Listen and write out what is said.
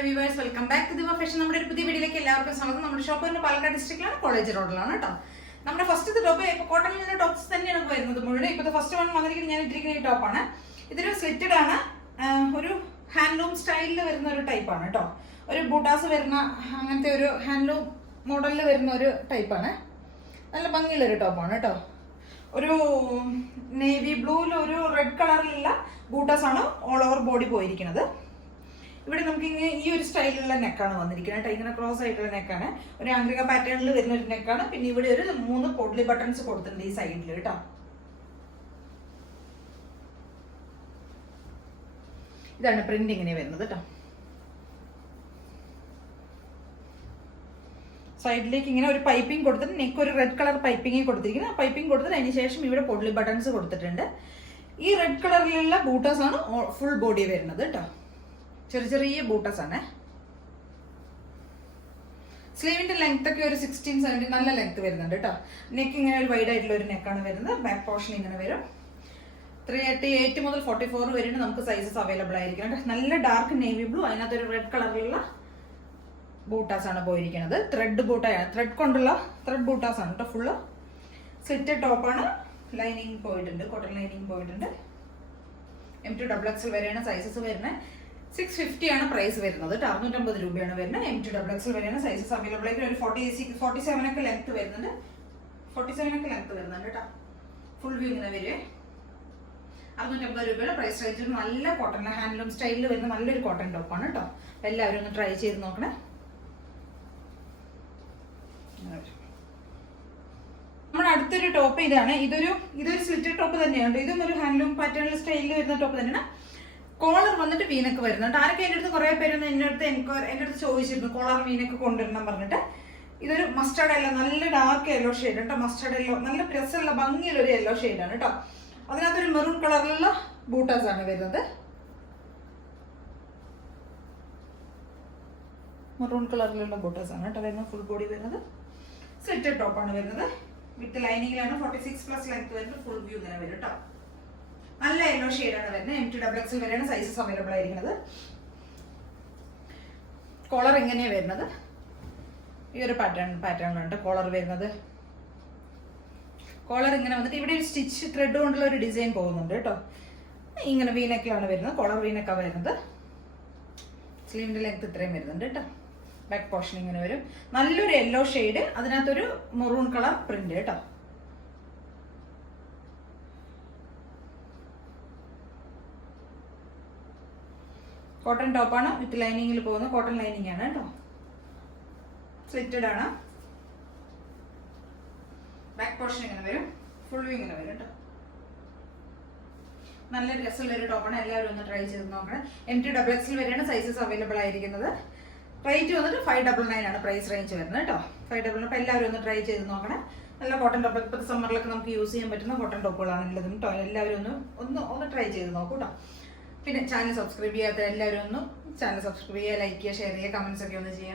Hello viewers, welcome back to Diva Fashion. നമ്മുടെ ഒരു പുതിയ വീഡിയോയിലേക്ക് എല്ലാവർക്കും സ്വാഗതം. നമ്മുടെ ഷോപ്പ് വരുന്നത് പാലക്കാട് ഡിസ്ട്രിക്റ്റിലാണ്, കോളേജ് റോഡിലാണ് കേട്ടോ. നമ്മുടെ ഫസ്റ്റ് ടോപ്പ് ഇപ്പോൾ കോട്ടണിലുള്ള ടോപ്സ് തന്നെയാണ് വരുന്നത് മുഴുവൻ. ഇപ്പോൾ ഫസ്റ്റ് വൺ വന്നിരിക്കുന്നത് ഞാൻ ഇട്ടിരിക്കുന്ന ഈ ടോപ്പാണ്. ഇതൊരു സ്ലിറ്റഡ് ആണ്, ഒരു ഹാൻഡ്ലൂം സ്റ്റൈലിൽ വരുന്ന ഒരു ടൈപ്പാണ് കേട്ടോ. ഒരു ബൂട്ടാസ് വരുന്ന അങ്ങനത്തെ ഒരു ഹാൻഡ്ലൂം മോഡലിൽ വരുന്ന ഒരു ടൈപ്പാണ്. നല്ല ഭംഗിയുള്ളൊരു ടോപ്പാണ് കേട്ടോ. ഒരു നേവി ബ്ലൂവിൽ ഒരു റെഡ് കളറിലുള്ള ബൂട്ടാസ് ആണ് ഓൾ ഓവർ ബോഡി പോയിരിക്കുന്നത്. ഇവിടെ നമുക്ക് ഇങ്ങനെ ഈ ഒരു സ്റ്റൈലിലുള്ള നെക്കാണ് വന്നിരിക്കുന്നത് കേട്ടോ. ഇങ്ങനെ ക്രോസ് ആയിട്ടുള്ള നെക്കാണ്, ഒരു ആംഗ്രിക പാറ്റേണിൽ വരുന്ന ഒരു നെക്കാണ്. പിന്നെ ഇവിടെ ഒരു 3 പൊഡ്ലി ബട്ടൺസ് കൊടുത്തിട്ടുണ്ട് ഈ സൈഡിൽ കേട്ടോ. ഇതാണ് പ്രിന്റ് ഇങ്ങനെ വരുന്നത് കേട്ടോ. സൈഡിലേക്ക് ഇങ്ങനെ ഒരു പൈപ്പിംഗ് കൊടുത്തിട്ട് നെക്ക് ഒരു റെഡ് കളർ പൈപ്പിംഗ് കൊടുത്തിരിക്കുന്നത്. ആ പൈപ്പിംഗ് കൊടുത്തിട്ട് അതിന് ശേഷം ഇവിടെ പൊഡ്ലി ബട്ടൺസ് കൊടുത്തിട്ടുണ്ട്. ഈ റെഡ് കളറിലുള്ള ബൂട്ടാസ് ആണ് ഫുൾ ബോഡി വരുന്നത് കേട്ടോ. ചെറിയ ചെറിയ ബൂട്ടസ് ആണ്. സ്ലീവിന്റെ ലെങ്ത് ഒക്കെ ഒരു 16-17 നല്ല ലെങ്ത് വരുന്നുണ്ട് കേട്ടോ. നെക്ക് ഇങ്ങനെ ഒരു വൈഡ് ആയിട്ടുള്ള ഒരു നെക്കാണ് വരുന്നത്. ബാക്ക് പോർഷൻ ഇങ്ങനെ വരും. 38 മുതൽ 44 വരെ നമുക്ക് സൈസസ് അവൈലബിൾ ആയിരിക്കും. നല്ല ഡാർക്ക് നേവി ബ്ലൂ, അതിനകത്ത് ഒരു റെഡ് കളറിലുള്ള ബൂട്ടാസ് ആണ് പോയിരിക്കുന്നത്. ത്രെഡ് ബൂട്ടാണ്, ത്രെഡ് കൊണ്ടുള്ള ത്രെഡ് ബൂട്ടാസ് ആണ് കേട്ടോ. ഫുള്ള് സ്ലിറ്റഡ് ടോപ്പാണ്. ലൈനിങ് പോയിട്ടുണ്ട്, കോട്ടൺ ലൈനിങ് പോയിട്ടുണ്ട്. M2 XXL വരെയാണ് സൈസസ് വരുന്നത്. 650 ആണ് പ്രൈസ് വരുന്നത് കേട്ടോ. 650 രൂപയാണ് വരുന്നത്. M2 XXL വരെയാണ് സൈസസ് അവൈലബിൾ ആയിട്ട്. ഒരു 47 ഒക്കെ ലെങ്ത് വരുന്നുണ്ട്. 47 ഒക്കെ ലെങ്ത് വരുന്നുണ്ട് കേട്ടോ. ഫുൾ വ്യൂ ഇങ്ങനെ വരുവേ. 650 രൂപയുടെ പ്രൈസ് റേഞ്ചിൽ നല്ല കോട്ടൺ ഹാൻഡ്ലൂം സ്റ്റൈലിൽ വരുന്ന നല്ലൊരു കോട്ടൺ ടോപ്പാണ് കേട്ടോ. എല്ലാവരും ഒന്ന് ട്രൈ ചെയ്ത് നോക്കണേ. നമ്മുടെ അടുത്തൊരു ടോപ്പ് ഇതാണ്. ഇതൊരു സ്ലിറ്റഡ് ടോപ്പ് തന്നെയാണ്. ഇതും ഒരു ഹാൻഡ്ലൂം പാറ്റേൺ സ്റ്റൈലിൽ വരുന്ന ടോപ്പ് തന്നെയാണ്. കോളർ വന്നിട്ട് വീനക്ക് വരുന്നുണ്ട്. ആരൊക്കെ എൻ്റെ അടുത്ത് കുറെ പേരൊന്നും എൻ്റെ അടുത്ത് ചോദിച്ചിരുന്നു കോളർ വീനക്ക് കൊണ്ടുവരണം പറഞ്ഞിട്ട്. ഇതൊരു മസ്റ്റർഡ് യെല്ലോ, നല്ല ഡാർക്ക് യെല്ലോ ഷെയ്ഡ് കേട്ടോ. മസ്റ്റർഡ് യെല്ലോ നല്ല രസമുള്ള ഭംഗിയുള്ള ഒരു യെല്ലോ ഷെയ്ഡാണ് കേട്ടോ. അതിനകത്തൊരു മെറൂൺ കളറിലുള്ള ബൂട്ടാസ് ആണ് വരുന്നത്. മെറൂൺ കളറിലുള്ള ബൂട്ടാസ് ആണ് കേട്ടോ വരുന്നത്. ഫുൾ ബോഡി വരുന്നത് സ്ലിറ്റഡ് ടോപ്പാണ് വരുന്നത്. വിത്ത് ലൈനിങ്ങിലാണ് 46+ ലെങ്ത് വരുന്നത്. ഫുൾ വ്യൂ ഇങ്ങനെ വരും കേട്ടോ. നല്ല യെല്ലോ ഷെയ്ഡാണ് വരുന്നത്. M2 XXL വരെയാണ് സൈസസ് അവൈലബിൾ ആയിരിക്കുന്നത്. കോളർ എങ്ങനെയാണ് വരുന്നത്? ഈ ഒരു പാറ്റേണിലുണ്ട് കോളർ വരുന്നത്. കോളർ ഇങ്ങനെ വന്നിട്ട് ഇവിടെ ഒരു സ്റ്റിച്ച് ത്രെഡ് കൊണ്ടുള്ള ഒരു ഡിസൈൻ പോകുന്നുണ്ട് കേട്ടോ. ഇങ്ങനെ വീനക്കാണ് വരുന്നത്. കോളർ വീനക്കാണ് വരുന്നത്. സ്ലീവിന്റെ ലെങ്ത് ഇത്രയും വരുന്നുണ്ട് കേട്ടോ. ബാക്ക് പോർഷൻ ഇങ്ങനെ വരും. നല്ലൊരു യെല്ലോ ഷെയ്ഡ്, അതിനകത്തൊരു മെറൂൺ കളർ പ്രിന്റ് കേട്ടോ. കോട്ടൺ ടോപ്പാണ്, വിത്ത് ലൈനിങ്ങിൽ പോകുന്ന കോട്ടൺ ലൈനിങ് ആണ് കേട്ടോ. സ്ലിറ്റഡ് ആണ്. ബാക്ക് പോർഷൻ ഇങ്ങനെ വരും. ഫുൾ വ്യൂ ഇങ്ങനെ വരും കേട്ടോ. നല്ല രസമുള്ളൊരു ടോപ്പാണ്. എല്ലാവരും ഒന്ന് ട്രൈ ചെയ്ത് നോക്കണം. M2 XXL വരെയാണ് സൈസസ് അവൈലബിൾ ആയിരിക്കുന്നത്. റേറ്റ് വന്നിട്ട് 599 ആണ് പ്രൈസ് റേഞ്ച് വരുന്നത് കേട്ടോ. 599. അപ്പോൾ എല്ലാവരും ഒന്ന് ട്രൈ ചെയ്ത് നോക്കണം. നല്ല കോട്ടൺ ടോപ്പ്, ഇപ്പോഴത്തെ സമ്മറിലൊക്കെ നമുക്ക് യൂസ് ചെയ്യാൻ പറ്റുന്ന കോട്ടൺ ടോപ്പുകളാണ് ഉള്ളതും കേട്ടോ. എല്ലാവരും ഒന്ന് ട്രൈ ചെയ്ത് നോക്കൂ കേട്ടോ. പിന്നെ ചാനൽ സബ്സ്ക്രൈബ് ചെയ്യാത്ത എല്ലാവരും ഒന്ന് ചാനൽ സബ്സ്ക്രൈബ് ചെയ്യുക, ലൈക്ക് ചെയ്യുക, ഷെയർ ചെയ്യുക, കമൻസ് ഒക്കെ ഒന്ന് ചെയ്യാം.